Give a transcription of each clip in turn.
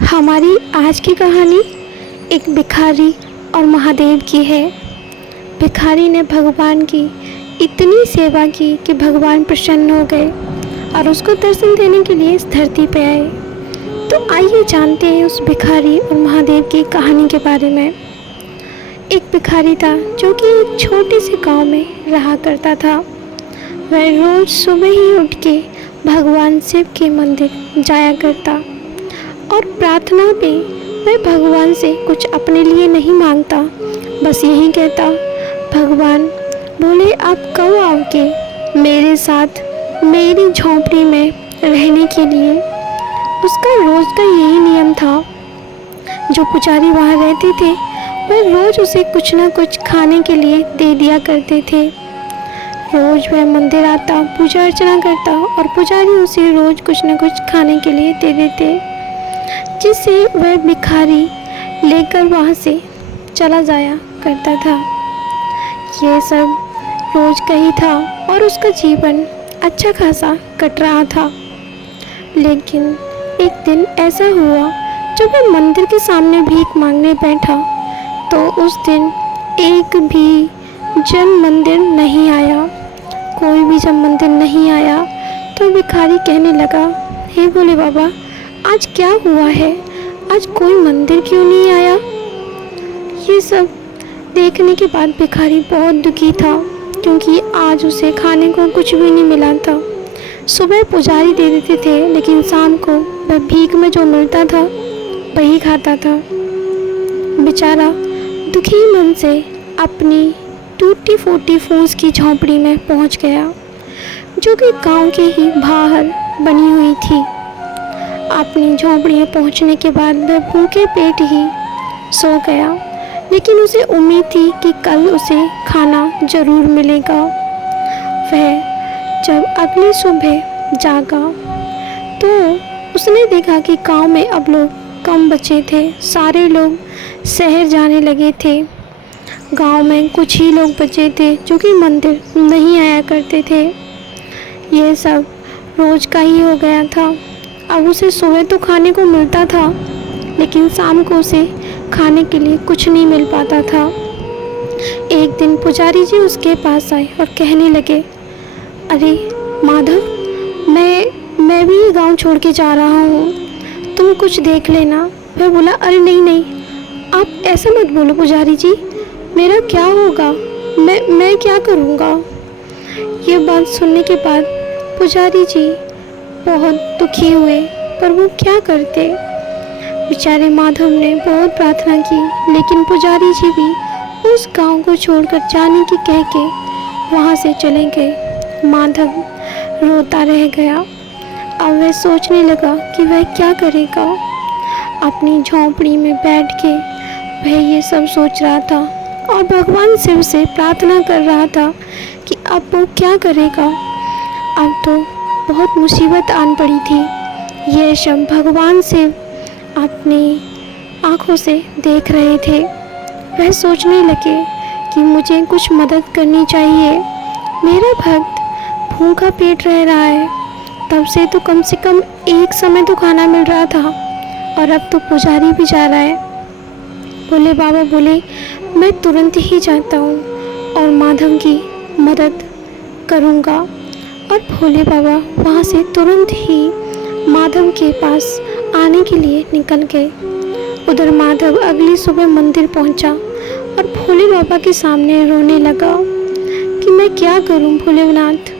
हमारी आज की कहानी एक भिखारी और महादेव की है। भिखारी ने भगवान की इतनी सेवा की कि भगवान प्रसन्न हो गए और उसको दर्शन देने के लिए इस धरती पे आए। तो आइए जानते हैं उस भिखारी और महादेव की कहानी के बारे में। एक भिखारी था जो कि एक छोटे से गांव में रहा करता था। वह रोज़ सुबह ही उठ के भगवान शिव के मंदिर जाया करता और प्रार्थना में वह भगवान से कुछ अपने लिए नहीं मांगता, बस यही कहता, भगवान बोले आप कब आओगे मेरे साथ मेरी झोंपड़ी में रहने के लिए। उसका रोज़ का यही नियम था। जो पुजारी वहाँ रहते थे वह रोज़ उसे कुछ ना कुछ खाने के लिए दे दिया करते थे। रोज़ वह मंदिर आता, पूजा अर्चना करता और पुजारी उसे रोज़ कुछ ना कुछ खाने के लिए दे देते, जिसे वह भिखारी लेकर वहाँ से चला जाया करता था। यह सब रोज़ का ही था और उसका जीवन अच्छा खासा कट रहा था। लेकिन एक दिन ऐसा हुआ जब वह मंदिर के सामने भीख मांगने बैठा तो उस दिन एक भी जन मंदिर नहीं आया। कोई भी जब मंदिर नहीं आया तो भिखारी कहने लगा, हे भोले बाबा, आज क्या हुआ है? आज कोई मंदिर क्यों नहीं आया? ये सब देखने के बाद भिखारी बहुत दुखी था, क्योंकि आज उसे खाने को कुछ भी नहीं मिला था। सुबह पुजारी दे देते थे, लेकिन शाम को वह भीख में जो मिलता था वही खाता था। बेचारा दुखी मन से अपनी टूटी फूटी फूस की झोंपड़ी में पहुंच गया, जो कि गांव के ही बाहर बनी हुई थी। अपनी झोंपड़ी में पहुंचने के बाद वह भूखे पेट ही सो गया, लेकिन उसे उम्मीद थी कि कल उसे खाना ज़रूर मिलेगा। वह जब अगली सुबह जागा तो उसने देखा कि गांव में अब लोग कम बचे थे। सारे लोग शहर जाने लगे थे। गांव में कुछ ही लोग बचे थे जो कि मंदिर नहीं आया करते थे। यह सब रोज़ का ही हो गया था। अब उसे सुबह तो खाने को मिलता था, लेकिन शाम को उसे खाने के लिए कुछ नहीं मिल पाता था। एक दिन पुजारी जी उसके पास आए और कहने लगे, अरे माधव, मैं भी ये गांव छोड़ के जा रहा हूँ, तुम कुछ देख लेना। वह बोला, अरे नहीं नहीं, आप ऐसा मत बोलो पुजारी जी, मेरा क्या होगा, मैं क्या करूँगा। ये बात सुनने के बाद पुजारी जी बहुत दुखी हुए, पर वो क्या करते। बेचारे माधव ने बहुत प्रार्थना की, लेकिन पुजारी जी भी उस गांव को छोड़कर जाने की कह के वहाँ से चले गए। माधव रोता रह गया। अब वह सोचने लगा कि वह क्या करेगा। अपनी झोंपड़ी में बैठ के वह ये सब सोच रहा था और भगवान शिव से प्रार्थना कर रहा था कि अब वो क्या करेगा। अब तो बहुत मुसीबत आन पड़ी थी। यह सब भगवान शिव अपनी आँखों से देख रहे थे। वह सोचने लगे कि मुझे कुछ मदद करनी चाहिए। मेरा भक्त भूखा पेट रह रहा है, तब से कम एक समय तो खाना मिल रहा था, और अब तो पुजारी भी जा रहा है। भोले बाबा बोले, मैं तुरंत ही जाता हूँ और माधव की मदद करूँगा। और भोले बाबा वहाँ से तुरंत ही माधव के पास आने के लिए निकल गए। उधर माधव अगली सुबह मंदिर पहुँचा और भोले बाबा के सामने रोने लगा कि मैं क्या करूँ भोलेनाथ,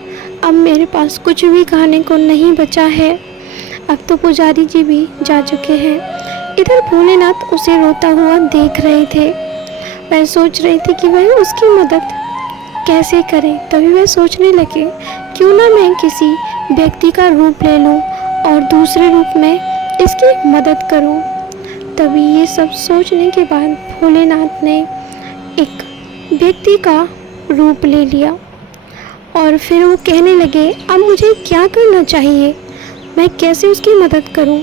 अब मेरे पास कुछ भी खाने को नहीं बचा है। अब तो पुजारी जी भी जा चुके हैं। इधर भोलेनाथ उसे रोता हुआ देख रहे थे। वह सोच रही थी कि वह उसकी मदद कैसे करें। तभी वह सोचने लगे, क्यों ना मैं किसी व्यक्ति का रूप ले लूं और दूसरे रूप में इसकी मदद करूं। तभी ये सब सोचने के बाद भोलेनाथ ने एक व्यक्ति का रूप ले लिया और फिर वो कहने लगे, अब मुझे क्या करना चाहिए, मैं कैसे उसकी मदद करूं।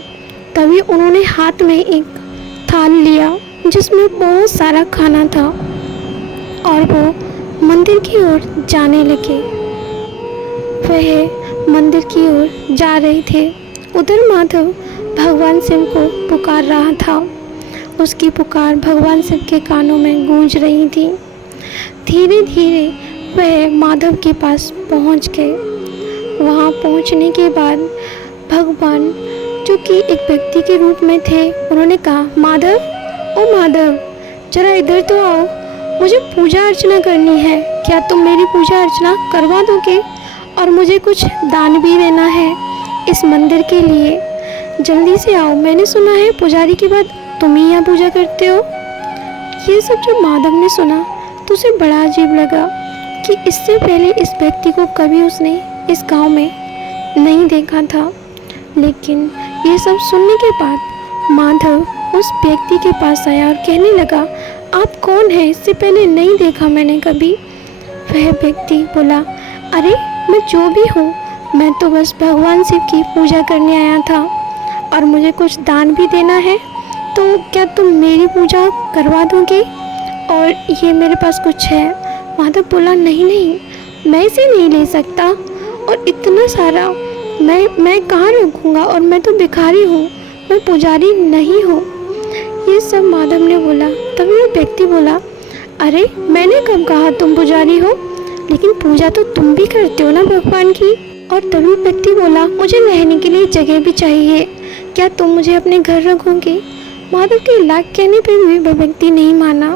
तभी उन्होंने हाथ में एक थाल लिया जिसमें बहुत सारा खाना था और वो मंदिर की ओर जाने लगे। वह मंदिर की ओर जा रहे थे। उधर माधव भगवान शिव को पुकार रहा था। उसकी पुकार भगवान शिव के कानों में गूंज रही थी। धीरे धीरे वह माधव के पास पहुंच गए। वहां पहुंचने के बाद भगवान, जो कि एक व्यक्ति के रूप में थे, उन्होंने कहा, माधव, ओ माधव, जरा इधर तो आओ, मुझे पूजा अर्चना करनी है। क्या तुम मेरी पूजा अर्चना करवा दोगे? और मुझे कुछ दान भी देना है इस मंदिर के लिए। जल्दी से आओ, मैंने सुना है पुजारी के बाद तुम ही यहाँ पूजा करते हो। ये सब जब माधव ने सुना तो उसे बड़ा अजीब लगा कि इससे पहले इस व्यक्ति को कभी उसने इस गांव में नहीं देखा था। लेकिन ये सब सुनने के बाद माधव उस व्यक्ति के पास आया और कहने लगा, आप कौन हैं? इससे पहले नहीं देखा मैंने कभी। वह व्यक्ति बोला, अरे मैं जो भी हूँ, मैं तो बस भगवान शिव की पूजा करने आया था और मुझे कुछ दान भी देना है, तो क्या तुम मेरी पूजा करवा दोगे? और ये मेरे पास कुछ है। माधव बोला, नहीं नहीं, मैं इसे नहीं ले सकता, और इतना सारा मैं कहाँ रखूँगा, और मैं तो भिखारी हूँ, मैं पुजारी नहीं हूँ। ये सब माधव ने बोला। तभी वो व्यक्ति बोला, अरे मैंने कब कहा तुम पुजारी हो? लेकिन पूजा तो तुम भी करते हो ना भगवान की। और तभी व्यक्ति बोला, मुझे रहने के लिए जगह भी चाहिए, क्या तुम मुझे अपने घर रखोगे? माधव के लाख कहने पर भी वह व्यक्ति नहीं माना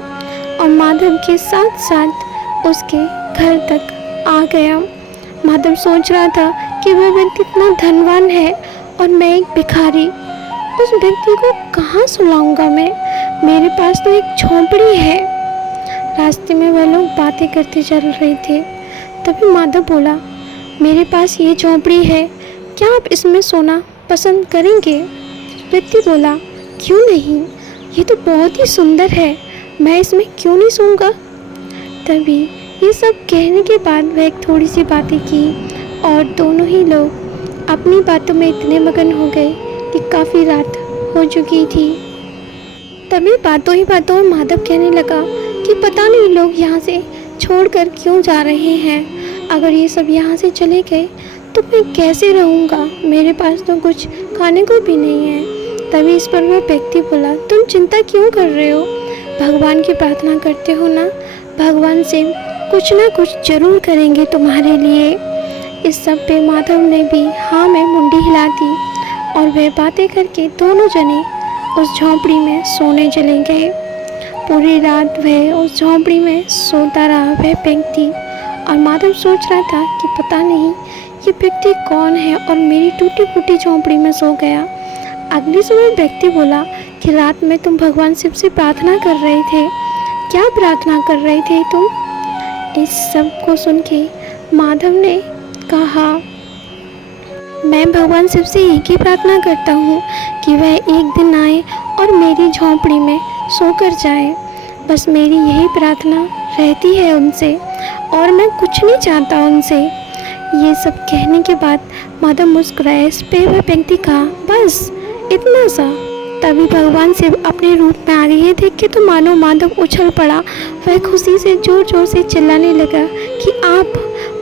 और माधव के साथ साथ उसके घर तक आ गया। माधव सोच रहा था कि वह व्यक्ति इतना धनवान है और मैं एक भिखारी, उस व्यक्ति को कहाँ सुलाऊंगा मैं? मेरे पास तो एक झोंपड़ी है। रास्ते में वह लोग बातें करते चल रहे थे। तभी माधव बोला, मेरे पास ये झोंपड़ी है, क्या आप इसमें सोना पसंद करेंगे? व्यक्ति बोला, क्यों नहीं, ये तो बहुत ही सुंदर है, मैं इसमें क्यों नहीं सोऊंगा? तभी ये सब कहने के बाद वह एक थोड़ी सी बातें की और दोनों ही लोग अपनी बातों में इतने मगन हो गए कि काफ़ी रात हो चुकी थी। तभी बातों ही बातों में माधव कहने लगा कि पता नहीं लोग यहाँ से छोड़कर क्यों जा रहे हैं। अगर ये सब यहाँ से चले गए तो मैं कैसे रहूँगा? मेरे पास तो कुछ खाने को भी नहीं है। तभी इस पर वह व्यक्ति बोला, तुम चिंता क्यों कर रहे हो? भगवान की प्रार्थना करते हो ना, भगवान से कुछ ना कुछ जरूर करेंगे तुम्हारे लिए। इस सब पे माधव ने भी हाँ में मुंडी हिला दी और वे बातें करके दोनों जने उस झोंपड़ी में सोने चले गए। पूरी रात वह उस झोंपड़ी में सोता रहा वह व्यक्ति, और माधव सोच रहा था कि पता नहीं ये व्यक्ति कौन है और मेरी टूटी फूटी झोंपड़ी में सो गया। अगली सुबह व्यक्ति बोला कि रात में तुम भगवान शिव से प्रार्थना कर रहे थे, क्या प्रार्थना कर रहे थे तुम? इस सब को सुन के माधव ने कहा, मैं भगवान शिव से एक ही प्रार्थना करता हूँ कि वह एक दिन आए और मेरी झोंपड़ी में सोकर जाए। बस मेरी यही प्रार्थना रहती है उनसे, और मैं कुछ नहीं चाहता उनसे। ये सब कहने के बाद माधव मुस्कुराए। इस पे वह व्यक्ति कहा, बस इतना सा? तभी भगवान शिव अपने रूप में आ गए। ये देख के तो मानो माधव उछल पड़ा। वह खुशी से जोर जोर से चिल्लाने लगा कि आप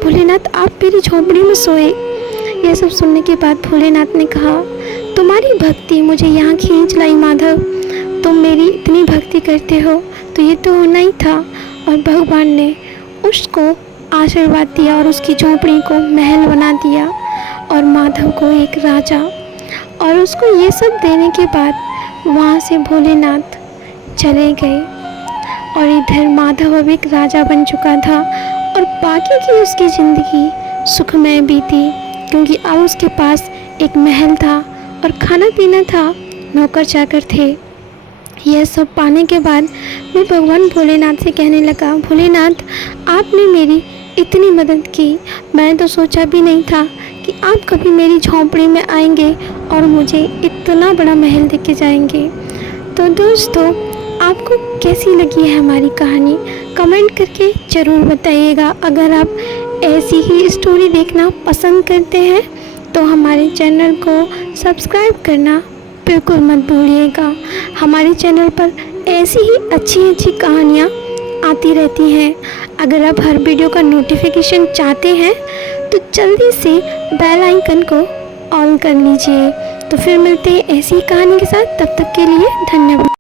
भोलेनाथ, आप मेरी झोंपड़ी में सोए। यह सब सुनने के बाद भोलेनाथ ने कहा, तुम्हारी भक्ति मुझे यहाँ खींच लाई माधव, तुम मेरी इतनी भक्ति करते हो तो ये तो होना ही था। और भगवान ने उसको आशीर्वाद दिया और उसकी झोंपड़ी को महल बना दिया और माधव को एक राजा। और उसको ये सब देने के बाद वहाँ से भोलेनाथ चले गए और इधर माधव अब एक राजा बन चुका था और बाकी की उसकी ज़िंदगी सुखमय बीती, क्योंकि अब उसके पास एक महल था और खाना पीना था, नौकर चाकर थे। यह सब पाने के बाद मैं भगवान भोलेनाथ से कहने लगा, भोलेनाथ, आपने मेरी इतनी मदद की, मैंने तो सोचा भी नहीं था कि आप कभी मेरी झोंपड़ी में आएंगे और मुझे इतना बड़ा महल दे के जाएंगे। तो दोस्तों, आपको कैसी लगी है हमारी कहानी? कमेंट करके ज़रूर बताइएगा। अगर आप ऐसी ही स्टोरी देखना पसंद करते हैं तो हमारे चैनल को सब्सक्राइब करना बिल्कुल मत भूलिएगा। हमारे चैनल पर ऐसी ही अच्छी अच्छी कहानियाँ आती रहती हैं। अगर आप हर वीडियो का नोटिफिकेशन चाहते हैं तो जल्दी से बेल आइकन को ऑन कर लीजिए, तो फिर मिलते हैं ऐसी ही कहानी के साथ, तब तक के लिए धन्यवाद।